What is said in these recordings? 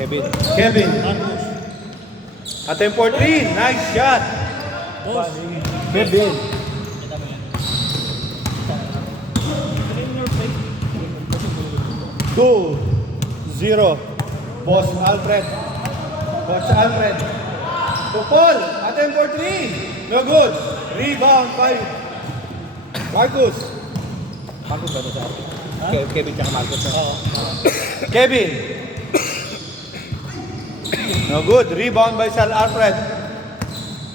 Kevin. Kevin. Marcos. Attempt for 3. Nice shot. Boss. Kevin. 2-0. Boss Alfred. Coach Alfred. To Paul. Attempt for 3. No good. Rebound by Marcus. Marcos ba ito sa atin? Kevin tsaka Marcos. Oo. Kevin. No good. Rebound by Sir Alfred.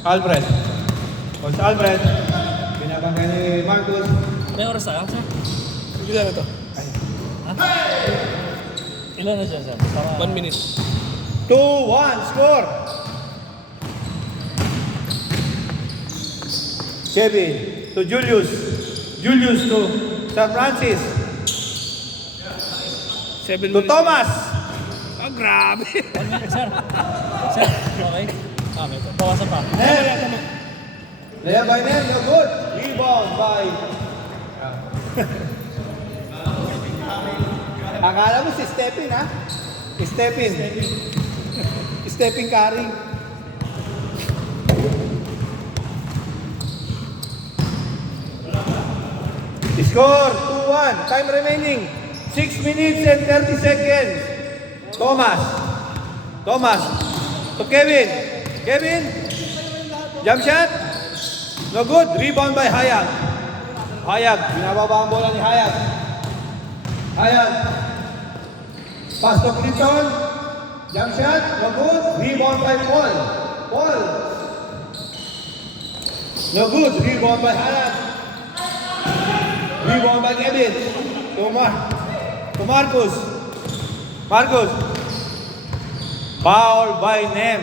Alfred. Coach Alfred. Binabangga ni Marcus. May oras tayo, sir? Ilan na to? Ilan na siya, sir? 1 minute. 2-1. Score. Kevin to Julius. Julius to Sir Francis. 7 To Thomas. Ah, grabe. 1 minute, sir. Sir, okay? May bawasan pa. Lea by Nen, no good. Rebound by... Akala mo si Stephen, ha? Stephen. Stephen Curry. Score 2-1. Time remaining 6 minutes and 30 seconds. Thomas. Thomas. To Kevin. Kevin. Jump shot. No good. Rebound by Hayag. Hayag. Binababa ang bola ni Hayag. Hayag. Pass to Clinton. Jump shot. No good. Rebound by Paul. Paul. No good. Rebound by Hayag. Rebound by Kevin. To Marcus. Marcus. Foul by Nem.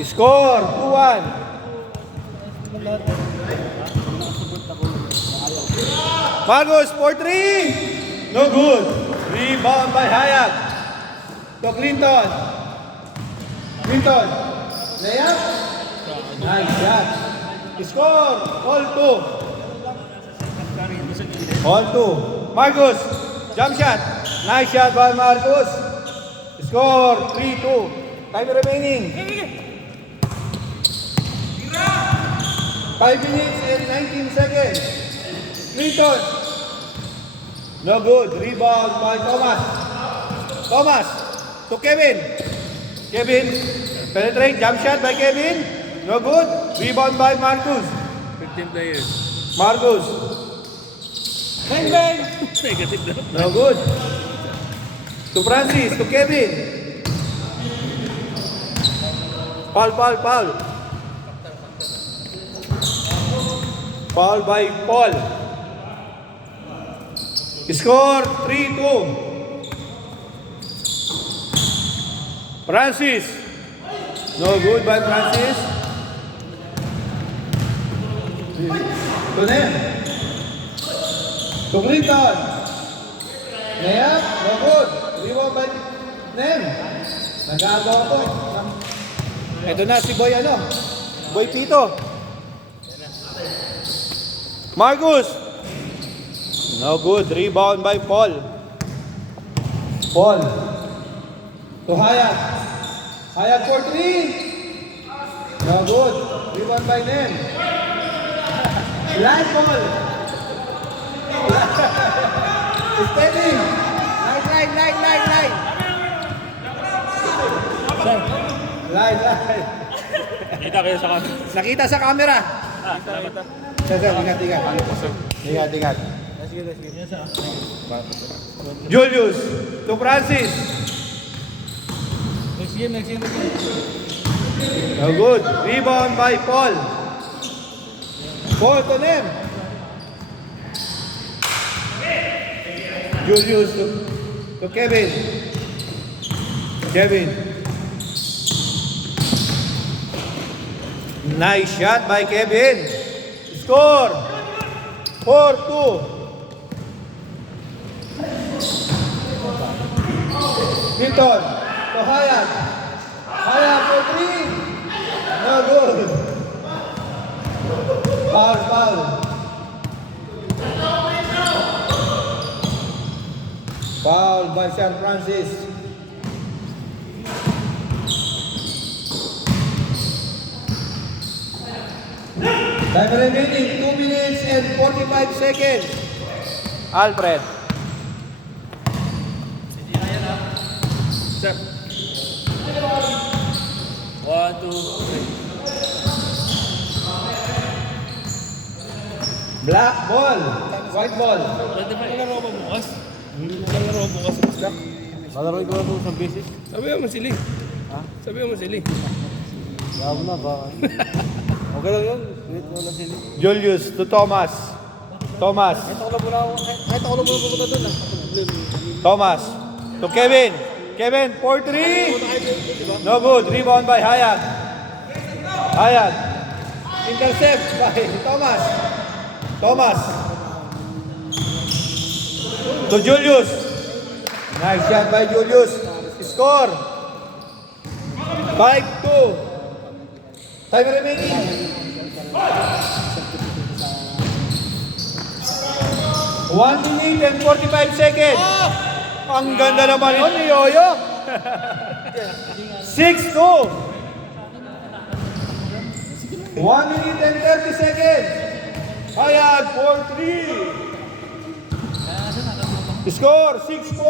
Score 2-1. Marcus for 3. No good. Rebound by Hayag. To Clinton. Clinton. Layup. Nice shot. Score. All 2. All 2. Marcus. Jump shot. Nice shot by Marcus. Score 3-2. Time remaining. 5 minutes and 19 seconds. Clinton. No good. Rebound by Thomas. Thomas. To Kevin. Kevin. Penetrate. Jump shot by Kevin. No good. Rebound by Marcus. 15 players. Marcus. Bang bang. Negative na. No good. To Francis. To Kevin. Foul. Foul by Paul. Score 3-2. Francis. No good by Francis. To Nem. To Clinton. Layup. No good. Rebound by Nem. Nag-aagaw ko. Ito na si Boy ano? Boy Pito. Marcus. No good. Rebound by Paul. Paul. To Hayag. Hayag for 3. No good. Rebound by Nem. Last ball. Steady. Line. Sir, Line. Kita kayo sa kanya. Nakita sa camera. Salamat. Sir, ingat. Ingat. yes, sir. Julius. To Francis. Next game. No good. Rebound by Paul. Paul to Nem. Julius to Kevin. Kevin. Nice shot by Kevin. Score 4-2. Clinton to Hayag. Hayag for 3. No good. Foul. Foul by Sean Francis. Time remaining 2 minutes and 45 seconds. Alfred. Sir. 1, 2, 3. Black ball. White ball. Pwede ba ilaro ba bukas? Ilaro bukas sa Musdak? Malaro ko ito sa basic. Sabi mo sili. Ha? Sabi mo sili. Labo na ba? Okay lang yun. Wait, wala sila. Julius to Thomas. Thomas. Kahit ako na pupunta doon ah. Thomas. To Kevin. Kevin, 4-3. No good. Rebound by Hayat. Hayat. Intercept by Thomas. Thomas. To Julius. Nice shot by Julius. Score. 5-2. Time remaining. One minute and 45 seconds. Ang ganda naman yun ni Yoyo. 6-2. 1 minute and 30 seconds. Hayag, 4-3. Score, 6-4.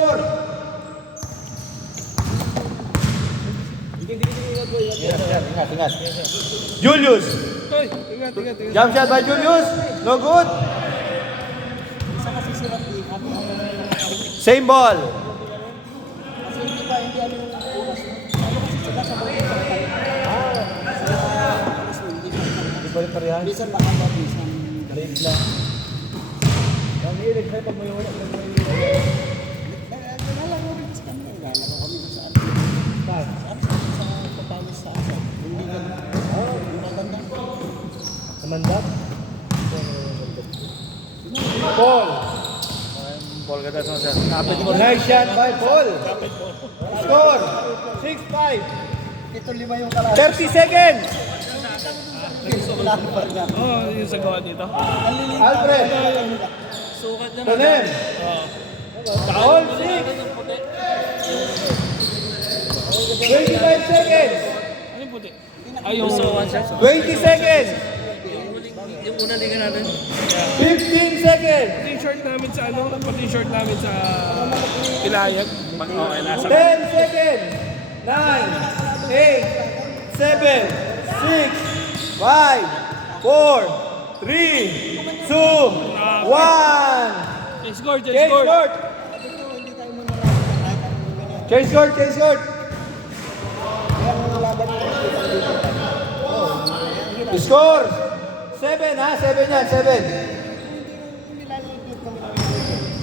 Ingat. Julius. Hoy, ingat. Jump shot by Julius. No good. Same ball. Bisan mahaba, bisan late lang. Ang hilig sa'yo pag may wala. Nalaro rin sa kanila. Nalaro kami sa Papawis sa asal. Hindi maganda. Mandat? Paul. Ball ka tayo sir. Nice shot by Paul. Score, 6-5. Ito 5 yung kalahati. 30 seconds. Oh, yung sa gawa dito. Alfred. Sukat na Tonem. All 6. 25 seconds. Ano yung puti? Ay, yung one shot. 20 seconds. Yung una liga natin. 15 seconds. Pati yung short namin sa pati yung short namin sa Pilayag. Okay, nasa 10 seconds. 9, 8, 7, 6, 5, 4, 3, 2, 1. Change score, Change court. Change court, change court. Score. 7 ha, 7 yan, 7.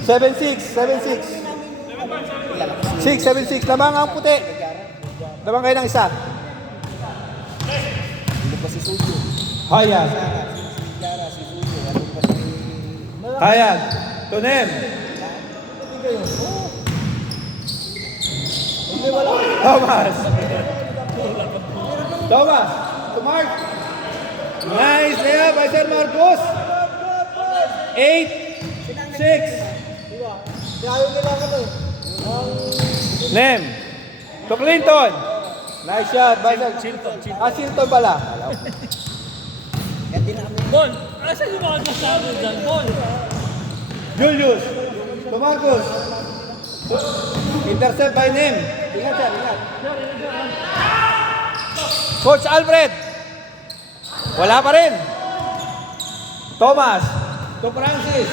7-6, 7-6. 6, 7-6. Lamang ang puti. Lamang kayo ng isa. Hayag. Hayag. Tonem. Thomas. Thomas. To Mark. Nice layup by Sir Marcos. 8-6. Nem. To Clinton. Nice shot by Sir Chilton. Chilton pala. Ball! Asan yung mga kasama dyan? Ball! Julius. To Marcos. Intercept by Nem. Ingat siya, ingat. Coach Alfred. Wala pa rin. Thomas. To Francis.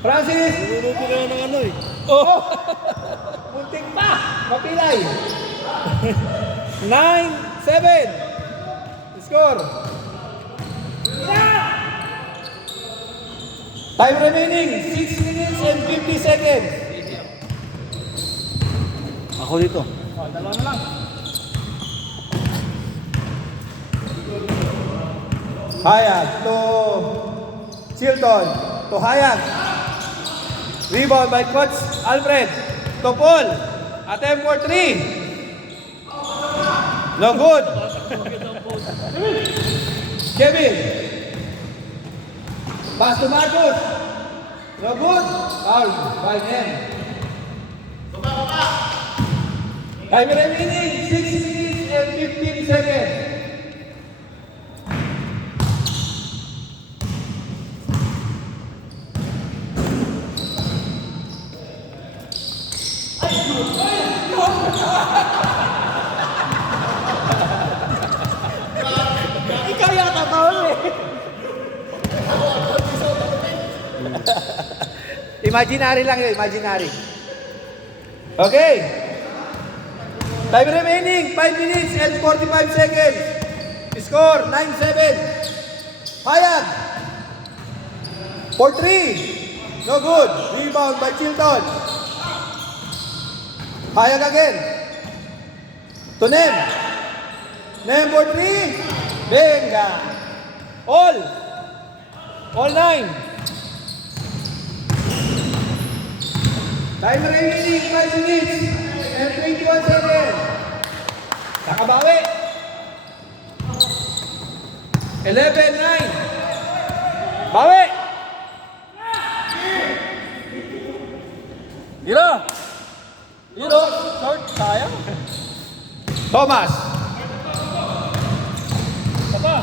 Francis. Nunuto ka ng ano eh. Oh! Muntik pa! Mapilay! 9-7. Score. Time remaining 6 minutes and 50 seconds. Ako dito. Dalawa na lang. Hayag to Chilton. To Hayag. Rebound by Coach Alfred. To Paul. Attempt for 3. No good. Kevin. Pass to Marcos. No good. Foul by Nem. Time remaining, 6 minutes and 15 seconds. Ikaw yata tawal eh. Imaginary lang yun, imaginary. Okay. Time remaining, 5 minutes and 45 seconds. Score, 9-7. Hayag. For 3. No good. Rebound by Chilton. Hayag again. To Nem. Nem for 3. Benga. All 9. Time remaining, 5 minutes and 21 seconds. Nakabawi. 11-9. Bawi. Hiro! Hiro! Short, sayang. Thomas. Papa!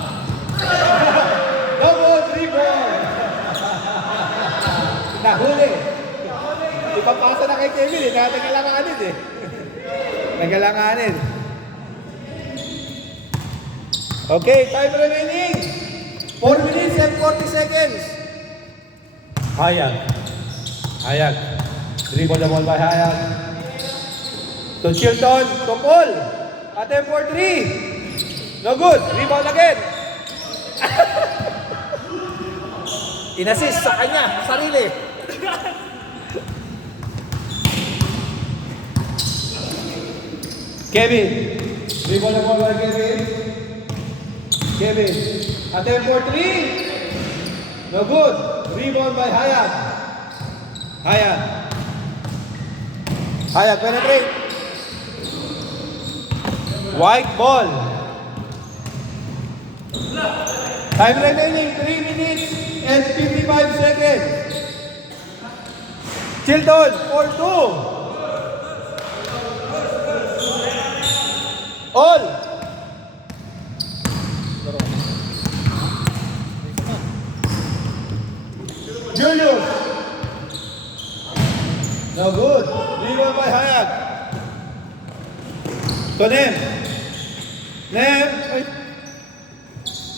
Double dribble. Nahuli. Ipapasa na kay Kevin eh. Nagalanganin eh. Nagalanganin. Okay, time remaining. 4 minutes and 40 seconds. Hayag. Hayag. Dribble the ball by Hayag. To Chilton. To Paul. Attempt for 3. No good. Rebound again. Inassist sa kanya, sarili. Kevin. Dribble the ball by Kevin. Kevin. Attempt for 3. No good. Rebound by Hayat. Hayat. Hayat penetrate. White ball. Time remaining 3 minutes and 55 seconds. Chilton for 2. All. Julius. No good. Rebound by Hayag. To Nem. Nem. Ay.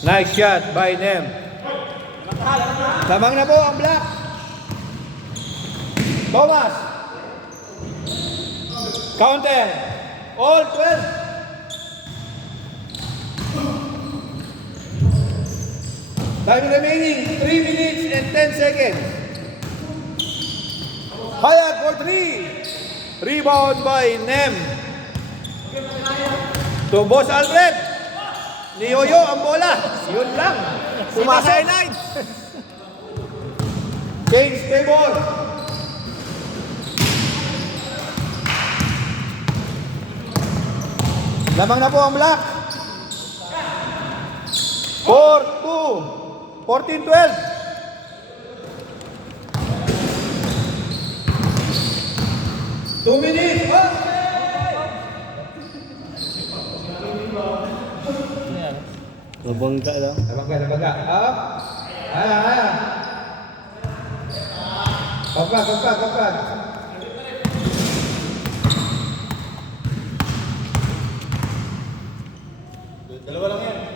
Nice shot by Nem. Lamang na po ang black. Thomas. Counter. All 12. Time remaining, 3 minutes and 10 seconds. Hayag for 3. Rebound by Nem. To Boss Alfred. Ni Yoyo ang bola. Yun lang. Pumasok. Change table. Lamang na po ang black. 4-2. 14-12. Two minutes. Nabangga lang. Nabaga. Up. Haya. Kapag.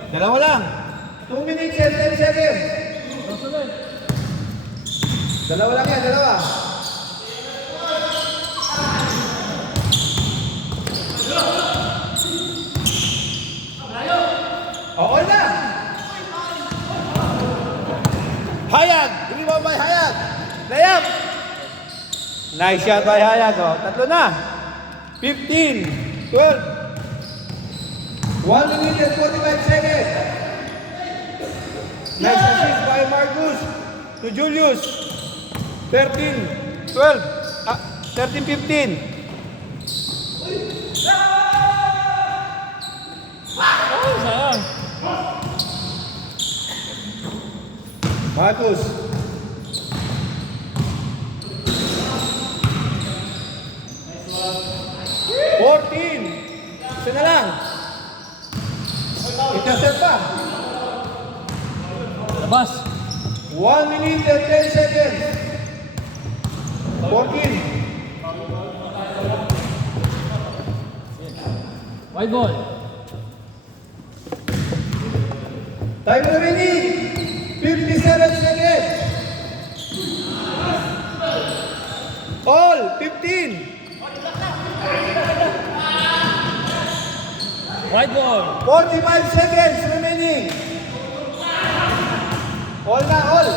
Dalawa lang. 2 minutes and 10 seconds. Dalawa lang yan. Oo lang. Hayag. Rebound by Hayag. Layap. Nice shot by Hayag. Oh. Tatlo na. 15. 12. 1 minute and 45 seconds. Nice assist by Marcus to Julius. 13, 12, 13, 15. Oh, sayang. Marcus. Nice one. 14. Labas. 1 minute and 10 seconds. 14. Wide ball. Time remaining. 57 seconds. All. 15. Wide ball. 45 seconds remaining. All na, all.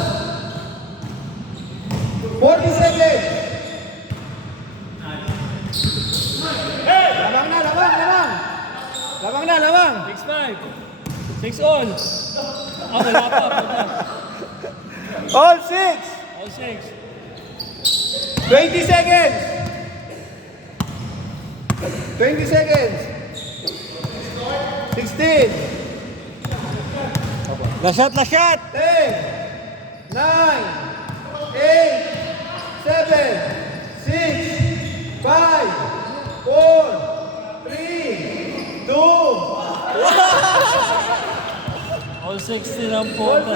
40 seconds. Lamang na, lamang, lamang. Lamang na, lamang. 6-5. 6 all. Ah, wala pa. All 6. All 6. 20 seconds. 20 seconds. 16. Last shot, last shot. 10, 9, 8, 7, 6, 5, 4, 3, 2, All 16 ang po. 1.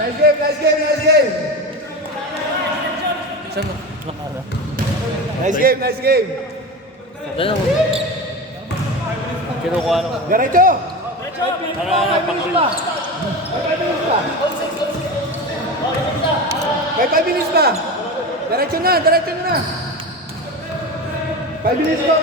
Nice game, nice game, nice game. Saan mo? Nakara. Nice game, nice game. Dala mo. Kinukuha na ko. Diretso. Para pang-bill. May 5 minutes pa. Diretso na, diretso na. 5 minutes pa.